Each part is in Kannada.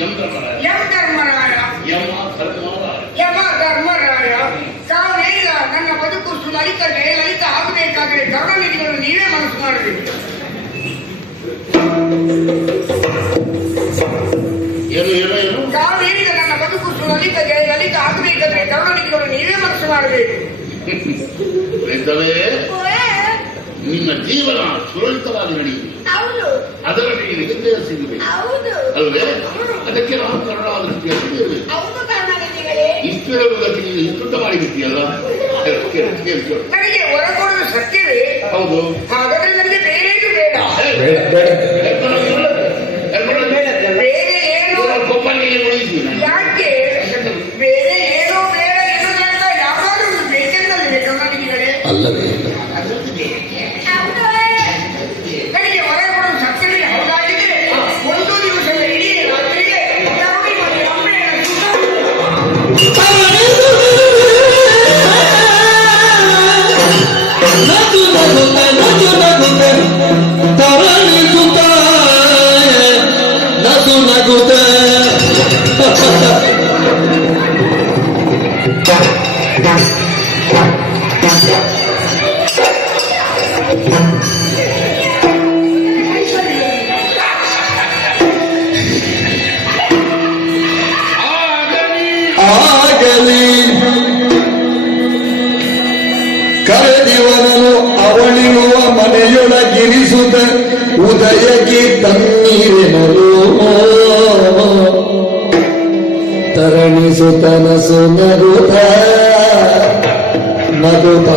ಯಮ ಧರ್ಮರಾಯ ತಾವೇಗ ನನ್ನ ಬದುಕು ಲಲಿತ ಆಗಬೇಕಾದರೆ ಕರುಣಾನಿಧಿಗಳನ್ನು ನೀವೇ ಮನಸ್ಸು ಮಾಡಬೇಕು. ತಾವೇಗ ನನ್ನ ಬದುಕು ಲಲಿತ ಆಗಬೇಕಾದರೆ ಕರುಣಾನಿಧಿಗಳನ್ನು ನೀವೇ ಮನಸ್ಸು ಮಾಡಬೇಕು. ನಿನ್ನ ಜೀವನ ಸುರಳಿತವಾಗಿ ನಡೆಯುವುದು, ಅದರಲ್ಲಿ ನಿನಗೆ ಜಯ ಸಿಗಬೇಕು ಅಲ್ವೇ? ಅದಕ್ಕೆ ನಾವು ಕರುಣಾ ದೃಷ್ಟಿಯಲ್ಲಿ ಇಷ್ಟು ಹೇಳುವುದಕ್ಕೆ ನೀನು ಇಷ್ಟುಂಟ ಮಾಡಿಬಿಟ್ಟಿಯಲ್ಲ. ನನಗೆ ಹೊರಕೊಡುವ ಸತ್ಯವೇ ಹೌದು. ಹಾಗಾದ್ರೆ ನನಗೆ ಬೇರೇನು ಬೇಡ. ಯಾಕೆ ಬೇರೆ ಏನೋ ಬೇಡ ಎನ್ನುವುದರಿಂದ ಯಾವಾಗಲೂ ಬೇಕೆಂದಲ್ಲೇ ಕರುಣಾನಿಧಿಗಳೇ ಅಲ್ಲವೇ? ನನಗೆ ಹೊರಕೊಡುವ ಸತ್ಯವೇ ಹೌದಾಗಿದೆ. ಒಂದು ದಿವಸದ ಇಡೀ ರಾತ್ರಿಗೆ ಕರುಣಿ ಮತ್ತು ಅಮ್ಮೆಯನ್ನು ಕರೆದಿವನನು ಅವಳಿರುವ ಮನೆಯೊಳಗಿರಿಸುತ್ತ ಉದಯಕ್ಕೆ ತಣ್ಣೀರಿನಲು ತರಣಿಸುತ್ತ ನಸು ನಗುತ್ತ ನಗುತ್ತ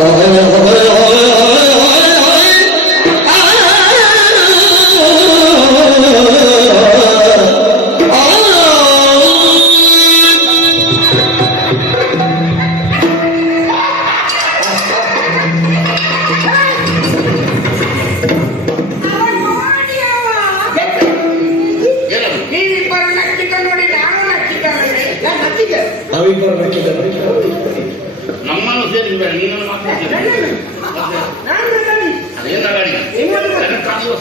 ನಮ್ಮನ್ನು ಸೇರಿದ ನೀನನ್ನು ಮಾತಾಡ್ತೀನಿ. ಅದೇನ ಗಾಡಿ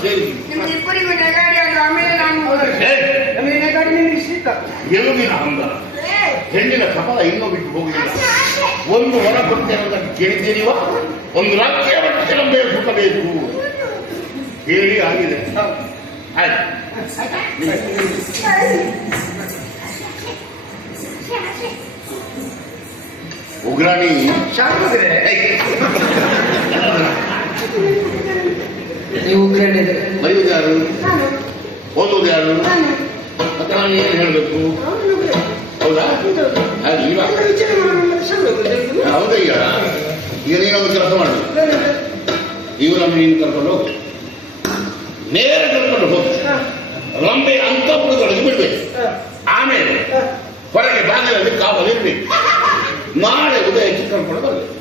ಸೇರಿ ಇಬ್ಬರಿಗೂ ನೆಗಾಡಿ ಆದ್ರೆ ಆಮೇಲೆ ನಾನು ನೆಗಾಡಿ ಗೆಲುವಿನ ಹಂಗ ಹೆಣ್ಣಿನ ಕಪಲ ಇನ್ನೂ ಬಿಟ್ಟು ಹೋಗಲಿಲ್ಲ. ಒಂದು ಹೊರ ಕೊಡ್ತೇನೆ ಅಂತ ಕೇಳಿದ್ದೀನಿವ, ಒಂದು ರಾಜ್ಯ ಕೆಲವೇ ಸುತ್ತಬೇಕು ಹೇಳಿ ಆಗಿದೆ. ಆಯ್ತು, ಉಗ್ರಾಣಿ ನೀವು ಬರೆಯುವುದು ಯಾರು, ಓದುವುದು ಯಾರು? ಮತ್ತೆ ನಾನು ಏನು ಹೇಳಬೇಕು? ಹೌದಾ? ಹೌದಯ್ಯ, ಈಗ ನೀನೊಂದು ಕೆಲಸ ಮಾಡು. ಇವರನ್ನು ನೀನು ಕರ್ಕೊಂಡು ಹೋಗು, ನೇರ ಕರ್ಕೊಂಡು ಹೋಗಿ ರಂಬೆ ಅಂತಃಪುರದೊಳಗೆ ಬಿಡ್ಬೇಕು. ಆಮೇಲೆ ಹೊರಗೆ ಬಾಗಿಲಲ್ಲಿ ಕಾವಲಿರ್ಬೇಕು. ನಾಳೆ ಉದಯಕ್ಕೆ ಕರ್ಕೊಂಡು ಬರಬೇಕು.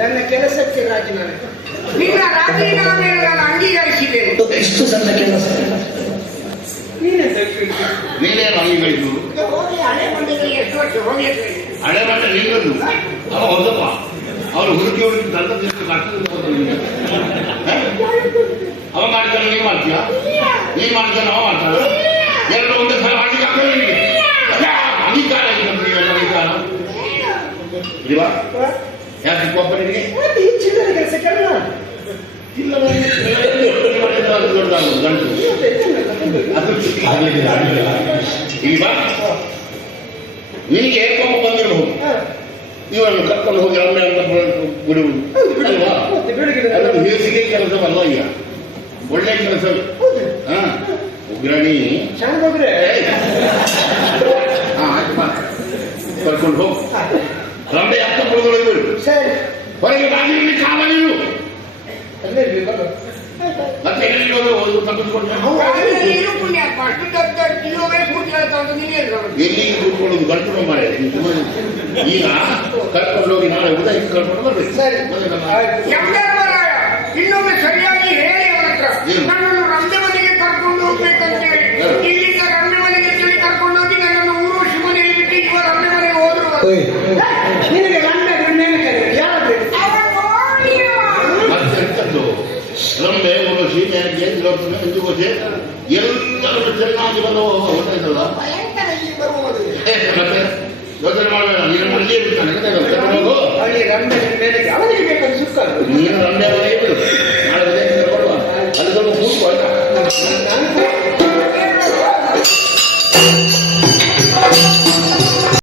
ನನ್ನ ಕೆಲಸಕ್ಕೆ ರಾಜೀನಾಮೆ. ನಿನ್ನ ರಾಜೀನಾಮೆಯನ್ನು ನಾನು ಅಂಗೀಕರಿಸಿದ್ದೇನೆ. ಎಷ್ಟು ಸಣ್ಣ ಕೆಲಸ ನೀನೇನು ಅಂಗೀಕರಿಸು? ಹಳೆ ಮಂದಿಗೆ ಎಷ್ಟು ವರ್ಷ ಹೋಗ್ಲಿಕ್ಕೆ ಹಳೆ ಮಂಡ ನಿಲ್ಲದು. ಅವ ಹೊಸಪ್ಪ, ಅವನು ಹುಡುಕಿ ತಂದ ಅವ ಮಾಡಿದ್ದಾನೆ, ನೀವು ಮಾಡ್ತೀಯ? ನೀನ್ ಮಾಡಿದ್ದಾನೆ, ಅವ ಮಾಡ್ತಾರ. ಎರಡು ಒಂದೇ ಸಲ ಮಾಡ್ಲಿಕ್ಕೆ ಆಗ್ತದೆ ನಿಮಗೆ. ಅಧಿಕಾರ ಅಧಿಕಾರ ಇಲ್ವಾ? ಯಾಕೆ ಕೋಪ ನಿನಗೆ? ದೊಡ್ಡದಾಗುದು ಗಂಟು ಇಲ್ವಾ? ನಿನಗೆ ಕೋಪ ಬಂದಿರಬಹುದು. ಇವರನ್ನು ಕರ್ಕೊಂಡು ಹೋಗಿ ರಮ್ಯ ಅಂತ ಬಿಡುವುದು ಅಲ್ವಾ? ಅದನ್ನು ಹೇಸಿಗೆ ಕೆಲಸವಲ್ಲ. ಈಗ ಒಳ್ಳೆ ಕೆಲಸವೇ. ಉಗ್ರಣಿ ಕರ್ಕೊಂಡು ಹೋಗು, ರಮ್ಯ ಅಕ್ಕ ಬಿಡುದೊಳಗೆ ಬಿಡು. ಹೊರಗೆ ಬಾಗಿಲಲ್ಲಿ ಕಾವಲಿರು. ಮತ್ತೆ ಎಲ್ಲಿ ಕೂತ್ಕೊಳ್ಳೋದು ಗಂಟು ಮಾಡಿ ಈಗ ಕರ್ಕೊಂಡು ಹೋಗಿ ನಾಳೆ ಉದಯಕ್ಕೆ ಕರ್ಕೊಂಡು ಬರ್ಬೇಕು. ಇನ್ನೊಮ್ಮೆ ಸರಿಯಾಗಿ ಹೇಳಿ ಅವರ ಹತ್ರ ನನ್ನನ್ನು ರಂಜೆ ಮನೆಗೆ ಕರ್ಕೊಂಡು ಹೋಗ್ಬೇಕಂತೇಳಿ. ಇಲ್ಲಿಂದ ರಂಜೆ ಮನೆಗೆ ತಿಳಿ ಕರ್ಕೊಂಡು ಹೋಗಿ ನನ್ನನ್ನು ಊರು ಮನೆಯಲ್ಲಿ ಬಿಟ್ಟು ಇವ ರಂಜೆ ಮನೆಗೆ ಹೋದ್ರು. ಮತ್ತೆ ರಂಬೆ ಉರುಷಿ ನನಗೆ ತಿಳೋರ್ತನೆ ಎಂಟು ಗೋಜೆ ಎಲ್ಲರೂ ಚೆನ್ನಾಗಿ ಬರುವ ಗೊತ್ತಾಯ್ತಲ್ಲ ಭಯಂಕರ ಇಲ್ಲಿ ಬರುವುದು ಮತ್ತೆ ಯೋಚನೆ ಮಾಡಬೇಡ ನೀನು ಅಲ್ಲಿಯೇ ಬಿಡ್ತಾನೆ ಹೋಗು ಅಲ್ಲಿ ರಂಬೆ ಮೇಲೆ ಅವನಿಗೆ ಬೇಕಾದ ಸುಖ ನೀನು ರಂಬೆ ಅವನಿಗೆ ಬಿಡು ನಾಳೆ ಉದಯ ಕೊಡುವ ಅಲ್ಲಿ ಸ್ವಲ್ಪ ಕೂತ್ಕೊ ಆಯ್ತಾ ನಾನು